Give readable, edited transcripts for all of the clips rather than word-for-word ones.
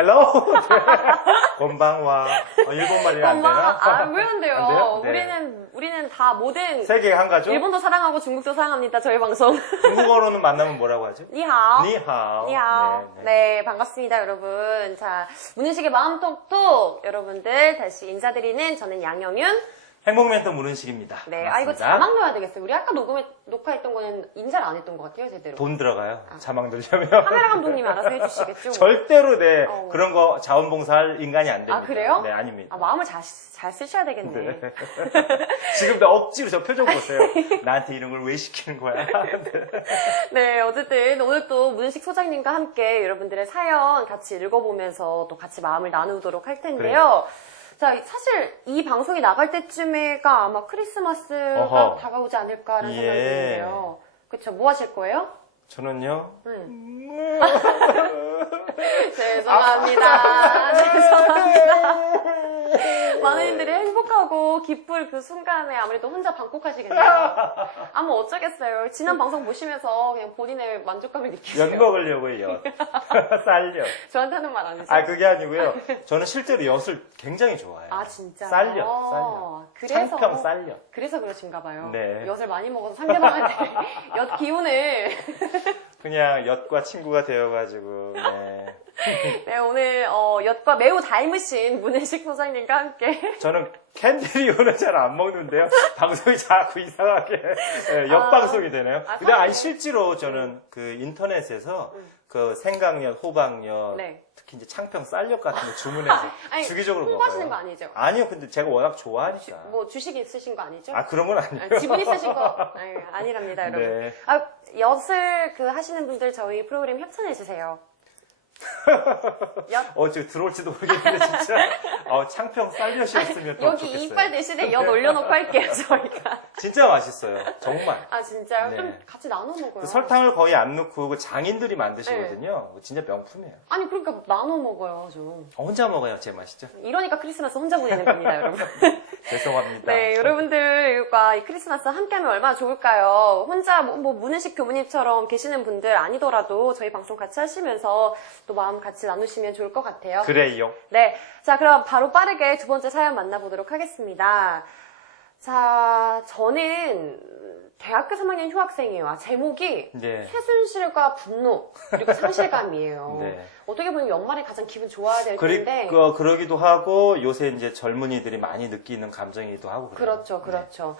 헬로? 곤방와. 일본말이 안 되나? 왜 안 돼요? 안 돼요? 네. 우리는 다 모든 세계 한 가족? 일본도 사랑하고 중국도 사랑합니다. 저희 방송. 중국어로는 만나면 뭐라고 하죠? 니하오. 니하오. 니하오. 네, 반갑습니다, 여러분. 자, 문은식의 마음톡톡 여러분들 다시 인사드리는 저는 양영윤. 행복 멘토 문은식입니다. 네, 반갑습니다. 이거 자막 넣어야 되겠어요. 우리 아까 녹화했던 거는 인사를 안 했던 것 같아요, 제대로. 돈 들어가요. 자막 넣으려면. 카메라 감독님이 알아서 해주시겠죠? 절대로 네, 어. 그런 거 자원봉사할 인간이 안 됩니다. 아, 그래요? 네, 아닙니다. 마음을 잘 쓰셔야 되겠네. 네. 지금도 억지로 저 표정 보세요. 나한테 이런 걸 왜 시키는 거야? 네, 어쨌든 오늘 또 문은식 소장님과 함께 여러분들의 사연 같이 읽어보면서 또 같이 마음을 나누도록 할 텐데요. 자, 사실 이 방송이 나갈 때쯤에가 아마 크리스마스가 어허. 다가오지 않을까라는 예. 생각이 드는데요. 그쵸, 뭐 하실 거예요? 저는요. 죄송합니다. 죄송합니다. 많은 이들이 행복하고 기쁠 그 순간에 아무래도 혼자 방콕하시겠네요. 아무 어쩌겠어요. 지난 방송 보시면서 그냥 본인의 만족감을 느끼세요. 엿 먹으려고요, 엿. 쌀엿. 저한테 하는 말 아니죠? 아, 그게 아니고요. 저는 실제로 엿을 굉장히 좋아해요. 아, 진짜? 쌀엿. 그래서, 창평 쌀엿. 그래서 그러신가 봐요. 네. 엿을 많이 먹어서 상대방한테 엿 기운을. 그냥 엿과 친구가 되어가지고, 네. 네, 오늘, 엿과 매우 닮으신 문은식 소장님과 함께. 저는 캔디리오는 잘 안 먹는데요. 방송이 자꾸 이상하게 엿방송이 되네요. 근데 아니 실제로 저는 그 인터넷에서 그 생강엿, 호박엿, 네. 특히 이제 창평 쌀엿 같은 거 주문해서 아니, 주기적으로 홍보하시는 먹어요. 거 아니죠? 아니요, 근데 제가 워낙 좋아하니까. 뭐 주식 있으신 거 아니죠? 아, 그런 건 아니에요. 지분 있으신 거 아니랍니다, 여러분. 네. 아, 엿을 하시는 분들 저희 프로그램 협찬해 주세요. 엿. 지금 들어올지도 모르겠는데 진짜 창평 쌀엿이었으면 더 여기 좋겠어요. 이빨 대신에 엿 올려놓고 할게요, 저희가. 진짜 맛있어요. 정말. 아, 진짜요? 네. 좀 같이 나눠 먹어요. 그 설탕을 거의 안 넣고 그 장인들이 만드시거든요. 진짜 명품이에요. 아니, 그러니까 나눠 먹어요, 좀. 혼자 먹어야 제맛이죠. 이러니까 크리스마스 혼자 보내는 겁니다, 여러분. 죄송합니다. 네, 여러분들과 이 크리스마스 함께하면 얼마나 좋을까요? 혼자 뭐 문은식 교무님처럼 계시는 분들 아니더라도 저희 방송 같이 하시면서 또 마음 같이 나누시면 좋을 것 같아요. 그래요. 네, 자 그럼 바로 빠르게 두 번째 사연 만나보도록 하겠습니다. 자, 저는 대학교 3학년 휴학생이에요. 아, 제목이 네. 최순실과 분노 그리고 상실감이에요. 네. 어떻게 보면 연말에 가장 기분 좋아야 될 텐데. 그러기도 하고 요새 이제 젊은이들이 많이 느끼는 감정이기도 하고 그래요. 그렇죠, 그렇죠.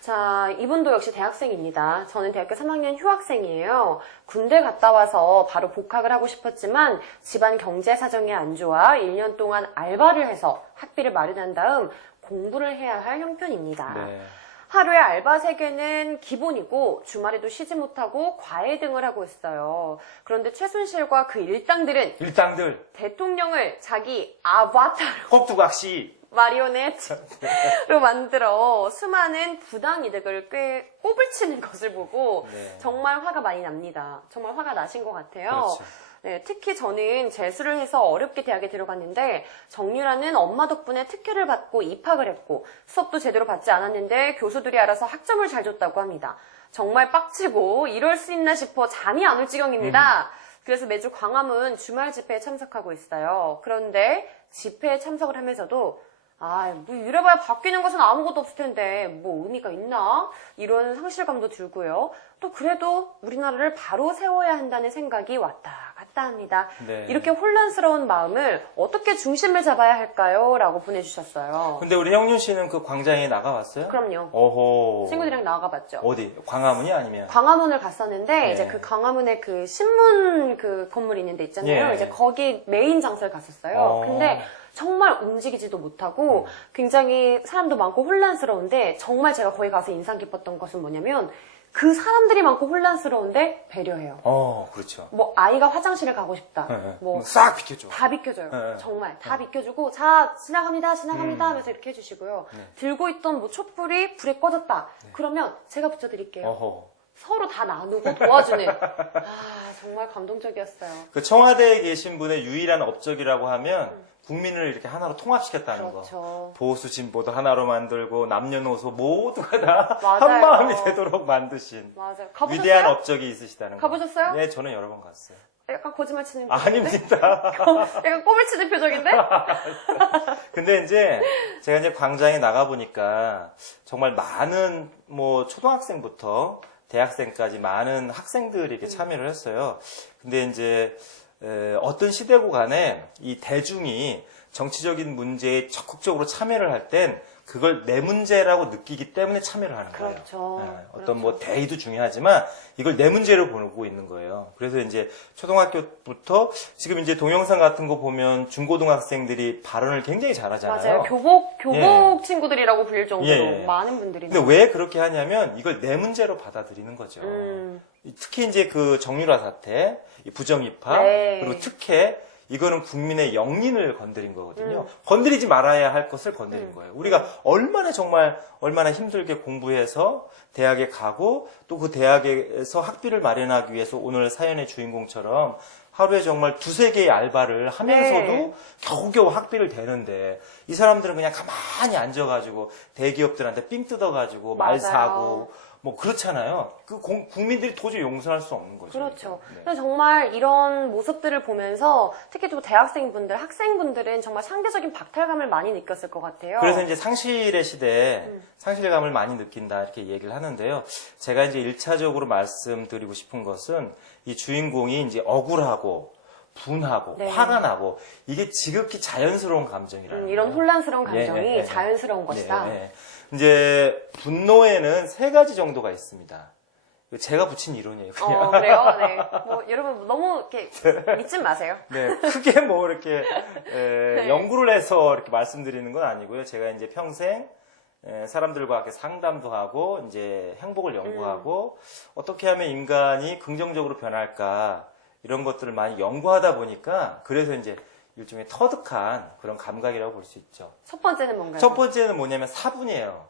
자, 이분도 역시 대학생입니다. 저는 대학교 3학년 휴학생이에요. 군대 갔다 와서 바로 복학을 하고 싶었지만 집안 경제 사정이 안 좋아 1년 동안 알바를 해서 학비를 마련한 다음 공부를 해야 할 형편입니다. 네. 하루에 알바 3개는 기본이고 주말에도 쉬지 못하고 과외 등을 하고 있어요. 그런데 최순실과 그 일당들은 일당들 대통령을 자기 아바타로 꼭두각시 마리오넷로 만들어 수많은 부당 이득을 꽤 꼬불치는 것을 보고 네. 정말 화가 많이 납니다. 정말 화가 나신 것 같아요. 그렇죠. 네, 특히 저는 재수를 해서 어렵게 대학에 들어갔는데 정유라는 엄마 덕분에 특혜를 받고 입학을 했고 수업도 제대로 받지 않았는데 교수들이 알아서 학점을 잘 줬다고 합니다. 정말 빡치고 이럴 수 있나 싶어 잠이 안 올 지경입니다. 그래서 매주 광화문 주말 집회에 참석하고 있어요. 그런데 집회에 참석을 하면서도 뭐 이래봐야 바뀌는 것은 아무것도 없을 텐데 뭐 의미가 있나? 이런 상실감도 들고요. 또 그래도 우리나라를 바로 세워야 한다는 생각이 왔다 갔다 합니다. 네. 이렇게 혼란스러운 마음을 어떻게 중심을 잡아야 할까요? 라고 보내주셨어요. 근데 우리 형준 씨는 그 광장에 나가봤어요? 그럼요. 오호. 친구들이랑 나가봤죠. 어디? 광화문이 아니면? 광화문을 갔었는데 네. 이제 그 광화문에 그 신문 그 건물 있는 데 있잖아요. 예. 이제 거기 메인 장소를 갔었어요. 근데 정말 움직이지도 못하고 굉장히 사람도 많고 혼란스러운데 정말 제가 거기 가서 인상 깊었던 것은 뭐냐면 그 사람들이 많고 혼란스러운데 배려해요. 그렇죠. 뭐 아이가 화장실을 가고 싶다. 뭐 싹 비켜줘. 다 비켜줘요. 네. 정말 다 비켜주고 자 지나갑니다 하면서 이렇게 해주시고요. 네. 들고 있던 뭐 촛불이 불에 꺼졌다. 그러면 제가 붙여드릴게요. 어허. 서로 다 나누고 도와주는. 정말 감동적이었어요. 그 청와대에 계신 분의 유일한 업적이라고 하면 국민을 이렇게 하나로 통합시켰다는 그렇죠. 거. 보수 진보도 하나로 만들고 남녀노소 모두가 다 맞아요. 한 마음이 되도록 만드신 맞아요. 가보셨어요? 위대한 업적이 있으시다는 거. 가보셨어요? 네, 저는 여러 번 갔어요. 약간 거짓말 치는 표정인데? 아닙니다. 약간 꼼을 치는 표정인데? 근데 이제 제가 이제 광장에 나가 보니까 정말 많은 뭐 초등학생부터 대학생까지 많은 학생들이 이렇게 참여를 했어요. 근데 이제 어떤 시대고 간에 이 대중이 정치적인 문제에 적극적으로 참여를 할 땐 그걸 내 문제라고 느끼기 때문에 참여를 하는 거예요. 그렇죠. 어떤 뭐 대의도 중요하지만 이걸 내 문제로 보고 있는 거예요. 그래서 이제 초등학교부터 지금 이제 동영상 같은 거 보면 중고등학생들이 발언을 굉장히 잘하잖아요. 맞아요. 교복 친구들이라고 불릴 정도로 많은 분들이. 근데 왜 그렇게 하냐면 이걸 내 문제로 받아들이는 거죠. 특히 이제 그 정유라 사태, 이 부정입학, 네. 그리고 특혜, 이거는 국민의 영린을 건드린 거거든요. 건드리지 말아야 할 것을 건드린 거예요. 우리가 얼마나 힘들게 공부해서 대학에 가고 또 그 대학에서 학비를 마련하기 위해서 오늘 사연의 주인공처럼 하루에 정말 두세 개의 알바를 하면서도 네. 겨우겨우 학비를 대는데 이 사람들은 그냥 가만히 앉아가지고 대기업들한테 삥 뜯어가지고 말 맞아요. 사고 뭐 그렇잖아요. 그 국민들이 도저히 용서할 수 없는 거죠. 그렇죠. 네. 근데 정말 이런 모습들을 보면서 특히 또 대학생분들, 학생분들은 정말 상대적인 박탈감을 많이 느꼈을 것 같아요. 그래서 이제 상실의 시대에 상실감을 많이 느낀다 이렇게 얘기를 하는데요. 제가 이제 1차적으로 말씀드리고 싶은 것은 이 주인공이 이제 억울하고 분하고 네. 화가 나고 이게 지극히 자연스러운 감정이라는 이런 거예요. 혼란스러운 감정이 예. 자연스러운 것이다. 예. 이제 분노에는 세 가지 정도가 있습니다. 제가 붙인 이론이에요. 그냥. 그래요? 네. 뭐, 여러분, 너무 이렇게 믿지 마세요. 네, 크게 뭐 이렇게 네. 연구를 해서 이렇게 말씀드리는 건 아니고요. 제가 이제 평생 사람들과 이렇게 상담도 하고 이제 행복을 연구하고 어떻게 하면 인간이 긍정적으로 변할까 이런 것들을 많이 연구하다 보니까 그래서 이제 일종의 터득한 그런 감각이라고 볼 수 있죠. 첫 번째는 뭔가요? 첫 번째는 뭐냐면 사분이에요.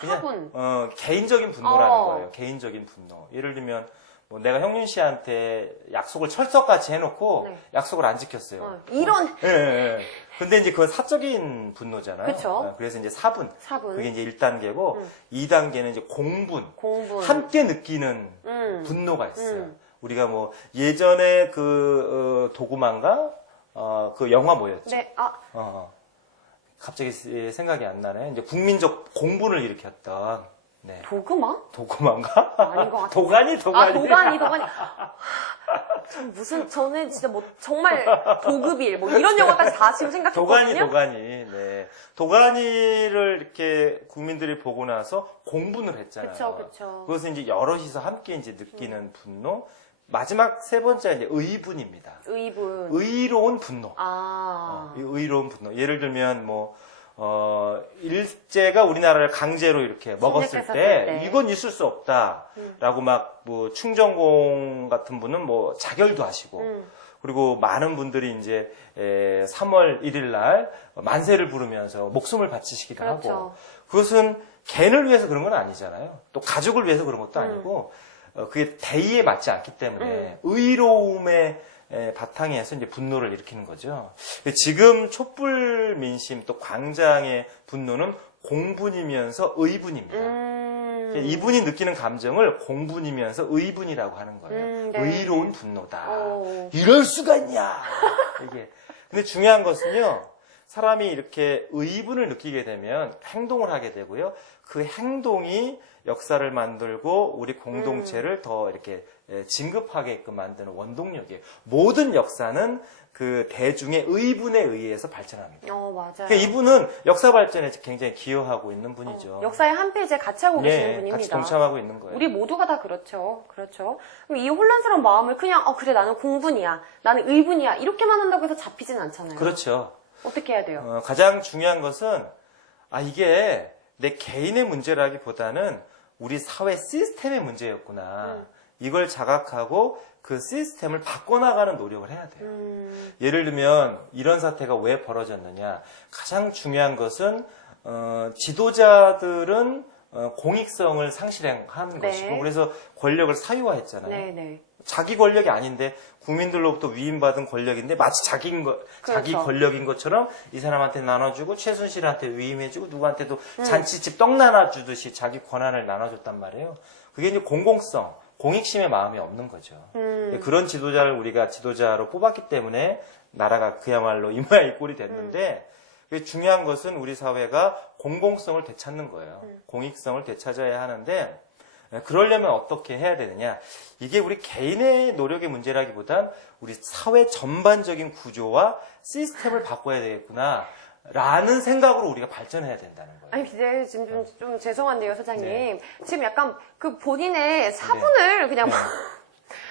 그냥, 사분. 개인적인 분노라는 거예요. 개인적인 분노. 예를 들면 뭐 내가 형윤 씨한테 약속을 철석같이 해놓고 네. 약속을 안 지켰어요. 이런. 예. 근데 이제 그건 사적인 분노잖아요. 그쵸. 그래서 이제 사분. 사분. 그게 이제 1단계고 2단계는 이제 공분. 공분. 함께 느끼는 분노가 있어요. 우리가 뭐 예전에 그 도구만가 그 영화 뭐였지? 네, 갑자기 생각이 안 나네. 이제 국민적 공분을 일으켰던 네. 도그마? 도구만가? 아닌 것 같아요. 도가니. 도가니. 저는 진짜 뭐, 정말 도급일, 뭐 이런 영화까지 다 지금 생각했거든요. 도가니. 네. 도가니를 이렇게 국민들이 보고 나서 공분을 했잖아요. 그쵸. 그것은 이제 여럿이서 함께 이제 느끼는 분노. 마지막 세 번째가 이제 의분입니다. 의분. 의로운 분노. 이 의로운 분노. 예를 들면 일제가 우리나라를 강제로 이렇게 먹었을 때 이건 있을 수 없다라고 막 뭐 충정공 같은 분은 뭐 자결도 하시고 그리고 많은 분들이 이제 3월 1일 날 만세를 부르면서 목숨을 바치시기도 그렇죠. 하고 그것은 개인을 위해서 그런 건 아니잖아요. 또 가족을 위해서 그런 것도 아니고 그게 대의에 맞지 않기 때문에 의로움의 바탕에서 이제 분노를 일으키는 거죠. 지금 촛불 민심 또 광장의 분노는 공분이면서 의분입니다. 이분이 느끼는 감정을 공분이면서 의분이라고 하는 거예요. 네. 의로운 분노다. 이럴 수가 있냐? 이게. 근데 중요한 것은요. 사람이 이렇게 의분을 느끼게 되면 행동을 하게 되고요. 그 행동이 역사를 만들고 우리 공동체를 더 이렇게 진급하게끔 만드는 원동력이에요. 모든 역사는 그 대중의 의분에 의해서 발전합니다. 맞아요. 그러니까 이분은 역사 발전에 굉장히 기여하고 있는 분이죠. 역사의 한 페이지에 같이 하고 계시는 분입니다. 같이 동참하고 있는 거예요. 우리 모두가 다 그렇죠. 그럼 이 혼란스러운 마음을 그냥 그래 나는 공분이야, 나는 의분이야 이렇게만 한다고 해서 잡히진 않잖아요. 그렇죠. 어떻게 해야 돼요? 가장 중요한 것은 이게 내 개인의 문제라기보다는 우리 사회 시스템의 문제였구나. 이걸 자각하고 그 시스템을 바꿔나가는 노력을 해야 돼요. 예를 들면 이런 사태가 왜 벌어졌느냐. 가장 중요한 것은 지도자들은 공익성을 상실하는 것이고 그래서 권력을 사유화했잖아요. 네. 자기 권력이 아닌데 국민들로부터 위임받은 권력인데 마치 자기 권력인 것처럼 이 사람한테 나눠주고 최순실한테 위임해주고 누구한테도 잔치집 떡 나눠주듯이 자기 권한을 나눠줬단 말이에요. 그게 이제 공공성, 공익심의 마음이 없는 거죠. 그런 지도자를 우리가 지도자로 뽑았기 때문에 나라가 그야말로 이 모양 이 꼴이 됐는데 중요한 것은 우리 사회가 공공성을 되찾는 거예요. 공익성을 되찾아야 하는데 그러려면 어떻게 해야 되느냐. 이게 우리 개인의 노력의 문제라기보단 우리 사회 전반적인 구조와 시스템을 바꿔야 되겠구나 라는 생각으로 우리가 발전해야 된다는 거예요. 아니, 근데 지금 좀 죄송한데요, 소장님. 네. 지금 약간 그 본인의 사분을 그냥 막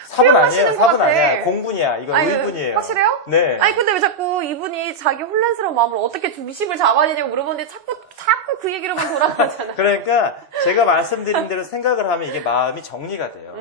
사분 아니에요. 수용하시는 것 사분 같아. 아니야. 공분이야. 이건 아니, 의분이에요. 확실해요? 네. 아니, 근데 왜 자꾸 이분이 자기 혼란스러운 마음을 어떻게 중심을 잡아야 되냐고 물어보는데 자꾸 그 얘기로만 돌아가잖아요. 그러니까 제가 말씀드린 대로 생각을 하면 이게 마음이 정리가 돼요.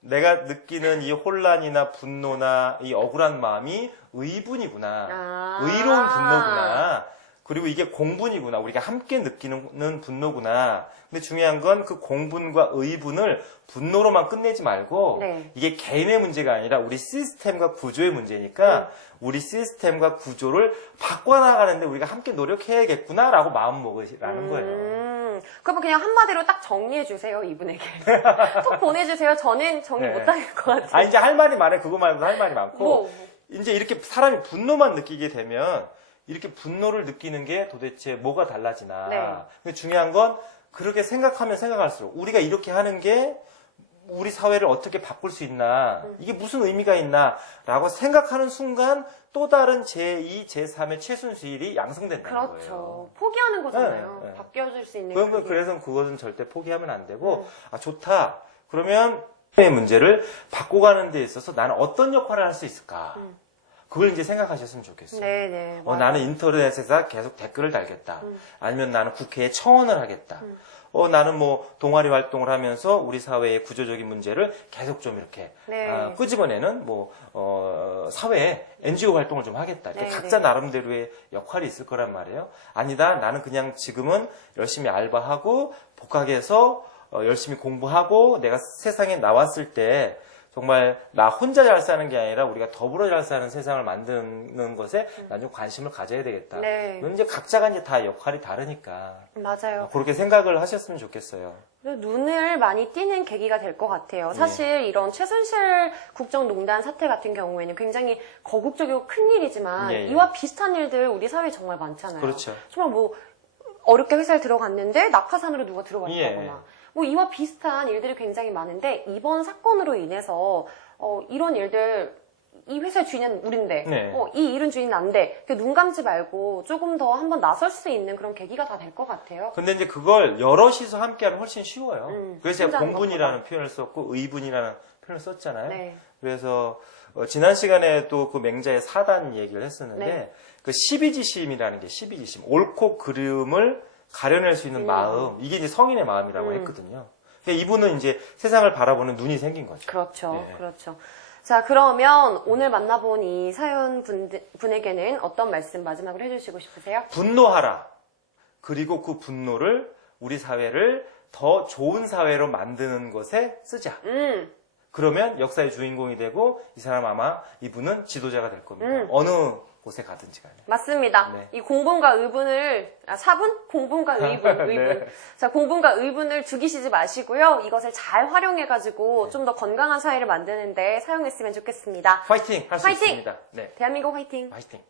내가 느끼는 이 혼란이나 분노나 이 억울한 마음이 의분이구나. 의로운 분노구나. 그리고 이게 공분이구나. 우리가 함께 느끼는 분노구나. 근데 중요한 건 그 공분과 의분을 분노로만 끝내지 말고 네. 이게 개인의 문제가 아니라 우리 시스템과 구조의 문제니까 우리 시스템과 구조를 바꿔나가는데 우리가 함께 노력해야겠구나라고 마음먹으라는 거예요. 그러면 그냥 한마디로 딱 정리해 주세요, 이분에게. 톡 보내주세요. 저는 정리 네. 못할 것 같아요. 아, 이제 할 말이 많아요. 그거 말고도 할 말이 많고. 뭐. 이제 이렇게 사람이 분노만 느끼게 되면 이렇게 분노를 느끼는 게 도대체 뭐가 달라지나. 네. 근데 중요한 건 그렇게 생각하면 생각할수록 우리가 이렇게 하는 게 우리 사회를 어떻게 바꿀 수 있나, 이게 무슨 의미가 있나 라고 생각하는 순간 또 다른 제2, 제3의 최순실이 양성된다는 거예요. 그렇죠. 포기하는 거잖아요. 네, 네. 바뀌어줄 수 있는. 그러면 그게. 그래서 그것은 절대 포기하면 안 되고, 아, 좋다. 그러면 의 문제를 바꿔가는 데 있어서 나는 어떤 역할을 할 수 있을까? 그걸 이제 생각하셨으면 좋겠어요. 네네. 나는 인터넷에서 계속 댓글을 달겠다. 아니면 나는 국회에 청원을 하겠다. 나는 뭐 동아리 활동을 하면서 우리 사회의 구조적인 문제를 계속 좀 이렇게 네. 끄집어내는 사회에 NGO 활동을 좀 하겠다. 이렇게 네, 각자 네. 나름대로의 역할이 있을 거란 말이에요. 아니다. 나는 그냥 지금은 열심히 알바하고 복학해서 열심히 공부하고 내가 세상에 나왔을 때 정말 나 혼자 잘 사는 게 아니라 우리가 더불어 잘 사는 세상을 만드는 것에 난 좀 관심을 가져야 되겠다. 네. 그건 이제 각자가 이제 다 역할이 다르니까 맞아요. 그렇게 생각을 하셨으면 좋겠어요. 눈을 많이 띄는 계기가 될 것 같아요. 사실 이런 최순실 국정농단 사태 같은 경우에는 굉장히 거국적이고 큰 일이지만 예, 예. 이와 비슷한 일들 우리 사회에 정말 많잖아요. 그렇죠. 정말 뭐 어렵게 회사에 들어갔는데 낙하산으로 누가 들어갔다거나 예. 뭐 이와 비슷한 일들이 굉장히 많은데 이번 사건으로 인해서 이런 일들 이 회사의 주인은 우린데 네. 이 일은 주인은 안 돼. 눈 감지 말고 조금 더 한번 나설 수 있는 그런 계기가 다 될 것 같아요. 근데 이제 그걸 여럿이서 함께하면 훨씬 쉬워요. 그래서 제가 혼자 하는 공분이라는 표현을 썼고 의분이라는 표현을 썼잖아요. 네. 그래서 지난 시간에 또 그 맹자의 사단 얘기를 했었는데 네. 그 12지심이라는 게 12지심 옳고 그름을 가려낼 수 있는 마음 이게 이제 성인의 마음이라고 했거든요. 그러니까 이분은 이제 세상을 바라보는 눈이 생긴 거죠. 그렇죠. 네. 그렇죠. 자, 그러면 오늘 만나본 이 사연 분에게는 어떤 말씀 마지막으로 해주시고 싶으세요? 분노하라. 그리고 그 분노를 우리 사회를 더 좋은 사회로 만드는 것에 쓰자. 그러면 역사의 주인공이 되고 이 사람 아마 이분은 지도자가 될 겁니다. 어느 곳에 가든지 간에. 맞습니다. 네. 이 공분과 의분을, 사분? 공분과 의분, 네. 의분. 자, 공분과 의분을 죽이시지 마시고요. 이것을 잘 활용해가지고 좀 더 건강한 사회를 만드는데 사용했으면 좋겠습니다. 파이팅! 할 수 파이팅! 있습니다. 네. 대한민국 화이팅! 파이팅!